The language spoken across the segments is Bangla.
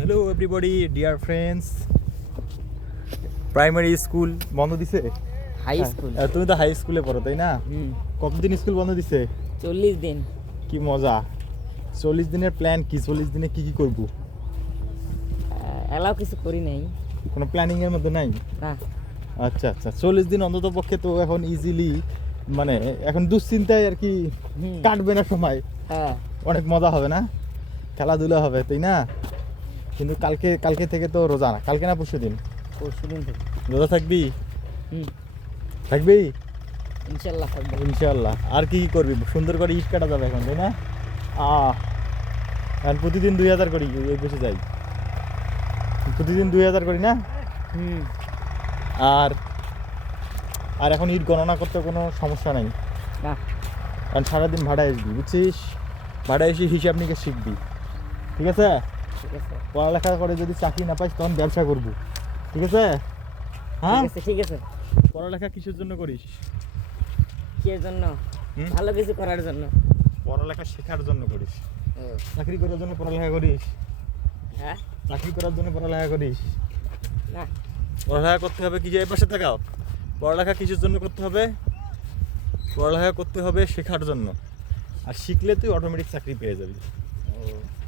Hello everybody dear friends primary school বন্ধ দিছে? হাই হ্যাঁ, স্কুল তুমি তো হাই স্কুলে পড়ো তাই না? কতদিন স্কুল বন্ধ দিছে? চল্লিশ দিন। কি মজা। চল্লিশ দিনের প্ল্যান কি? চল্লিশ দিনে কি কি করব? এলাও কিছু করি নাই। কোনো প্ল্যানিং এর মধ্যে নাই? না। আচ্ছা আচ্ছা। চল্লিশ দিন অন্তত পক্ষে তো এখন ইজিলি মানে এখন দুশ্চিন্তায় আর কি কাটবে না সময়। হ্যাঁ। অনেক মজা হবে না? খেলাধুলা হবে তাই না? কিন্তু কালকে কালকে থেকে তো রোজা না। কালকে না পরশু দিন? পরশু দিন থেকে। রোজা থাকবি? হুম। থাকবি? ইনশাল্লাহ থাকবে। ইনশাল্লাহ আর কি কি করবি? সুন্দর করে ইট কাটা যাবে এখন তাই না? আহ। এখন প্রতিদিন দুই হাজার করি এই বেশি যাই। প্রতিদিন দুই হাজার করি না? হুম। আর আর এখন ইট গণনা করতে কোনো সমস্যা নাই। না। কারণ সারাদিন ভাড়া আসবি বুঝছিস? ভাড়া এসে হিসাব নিকে শিখবি। ঠিক আছে? ঠিক আছে। পড়ালেখা করে যদি চাকরি না পাইস তখন ব্যবসা করব। ঠিক আছে? হ্যাঁ? ঠিক আছে ঠিক আছে। পড়ালেখা কিসের জন্য করিস? কে জন্য? হুম? ভালো কিছু করার জন্য। পড়ালেখা শেখার জন্য করিস। চাকরি করার জন্য পড়ালেখা করিস? হ্যাঁ? চাকরি করার জন্য পড়ালেখা করিস? না। পড়ালেখা করতে হবে কি যে পাশে থাকাও পড়ালেখা কিসের জন্য করতে হবে? পড়ালেখা করতে হবে শেখার জন্য। আর শিখলে তুই অটোমেটিক চাকরি পেয়ে যাবি।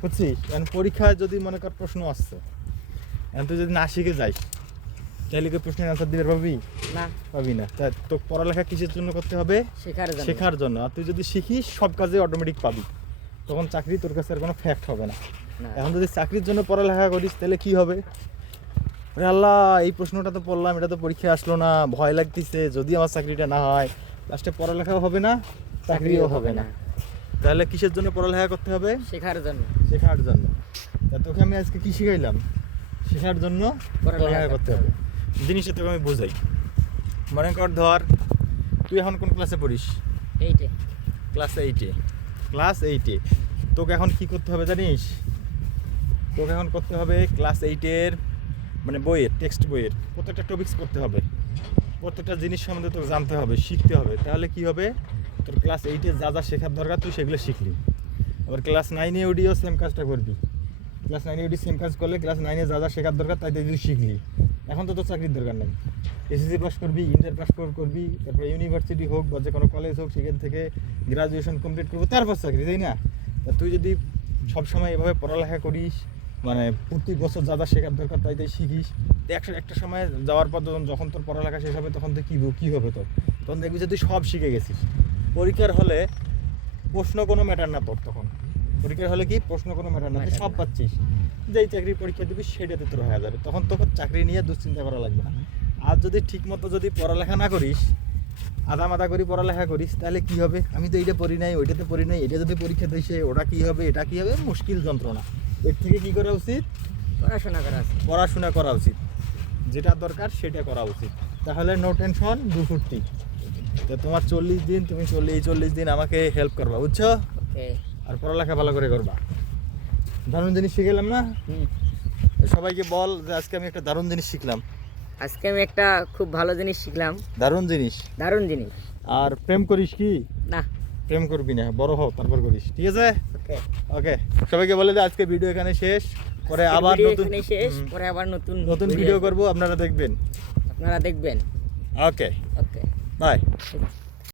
বুঝছিস? কারণ পরীক্ষায় যদি মনে কর প্রশ্ন আসছে এখন তুই যদি না শিখে যাইস তাহলে কি প্রশ্নের অ্যান্সার দিতে পারবি না। পাবি না। তা তো পড়ালেখা কিসের জন্য করতে হবে? শেখার জন্য। শেখার জন্য। আর তুই যদি শিখিস সব কাজে অটোমেটিক পাবি। তখন চাকরি তোর কাছে আর কোনো ফ্যাক্ট হবে না। এখন যদি চাকরির জন্য পড়ালেখা করিস তাহলে কি হবে? আল্লাহ এই প্রশ্নটা তো পড়লাম এটা তো পরীক্ষায় আসলো না ভয় লাগতেছে। যদি আমার চাকরিটা না হয় লাস্টে পড়ালেখাও হবে না চাকরিও হবে না। তাহলে কিসের জন্য পড়ালেখা করতে হবে? শেখার জন্য। শেখার জন্য। তা তোকে আমি আজকে কি শিখাইলাম? শেখার জন্য পড়ালেখা করতে হবে। জিনিসটা তোকে আমি বোঝাই। মনে কর ধর তুই এখন কোন ক্লাসে পড়িস? এইটে ক্লাস এইটে ক্লাস এইটে তোকে এখন কি করতে হবে জানিস? তোকে এখন করতে হবে ক্লাস এইটের মানে বইয়ের টেক্সট বইয়ের প্রত্যেকটা টপিক্স করতে হবে। প্রত্যেকটা জিনিস সম্বন্ধে তোকে জানতে হবে শিখতে হবে। তাহলে কি হবে? তোর ক্লাস এইটে যা যা শেখার দরকার তুই সেগুলো শিখলি। আবার ক্লাস নাইনে ওডিও সেম কাজটা করবি। ক্লাস নাইনে ওডি সেম কাজ করলে ক্লাস নাইনে যা যা শেখার দরকার তাই তুই শিখলি। এখন তো তোর চাকরির দরকার নেই। এসএসসি পাস করবি ইন্টার পাস করবি, তারপরে ইউনিভার্সিটি হোক বা যে কোনো কলেজ হোক, সেখান থেকে গ্রাজুয়েশন কমপ্লিট করব, তারপর চাকরি, তাই না? তা তুই যদি সবসময় এভাবে পড়ালেখা করিস মানে প্রতি বছর যা যা শেখার দরকার তাই তাই শিখিস একশো একটা সময় যাওয়ার পর যখন- যখন তোর পড়ালেখা শেষ হবে, তখন তুই কী কী হবে তোর? তখন দেখবি যে তুই সব শিখে গেছিস। পরীক্ষার হলে প্রশ্ন কোনো ম্যাটার না তোর তখন। পরীক্ষার হলে কি? প্রশ্ন কোনো ম্যাটার না। সব। পাচ্ছিস। যেই চাকরির পরীক্ষা দিবি সেটাতে তোর হয়ে যাবে। তখন তোকে চাকরি নিয়ে দুশ্চিন্তা করা লাগবে না। আর যদি ঠিক মতো যদি পড়ালেখা না করিস আধা মাদা করি পড়ালেখা করিস তাহলে কি হবে? আমি তো এইটা পড়ি নাই ওইটাতে পড়ি নাই এটা যদি পরীক্ষা দিছে ওটা কি হবে এটা কি হবে? মুশকিল যন্ত্রণা। এর থেকে কি করা উচিত? পড়াশোনা করা আছে পড়াশোনা করা উচিত। যেটা দরকার সেটা করা উচিত। তাহলে নো টেনশন দু ফুর্তি। তো তোমার চল্লিশ দিন তুমি চল্লিশ চল্লিশ দিন আমাকে হেল্প করবা বুঝছ? আর পড়ালেখা ভালো করে করবা। দারুণ জিনিস শিখেলাম না? সবাইকে বল যে আজকে আমি একটা দারুণ জিনিস শিখলাম। আজকে আমি একটা খুব ভালো জিনিস শিখলাম। দারুণ জিনিস। দারুণ জিনিস। আর প্রেম করিস কি? না। প্রেম করবি না বড় হও তারপর করিস ঠিক আছে? ওকে ওকে সবাইকে বলে যে আজকে ভিডিও এখানে শেষ। পরে আবার নতুন শেষ পরে আবার নতুন নতুন ভিডিও করব। আপনারা দেখবেন। আপনারা দেখবেন। ওকে ওকে Bye.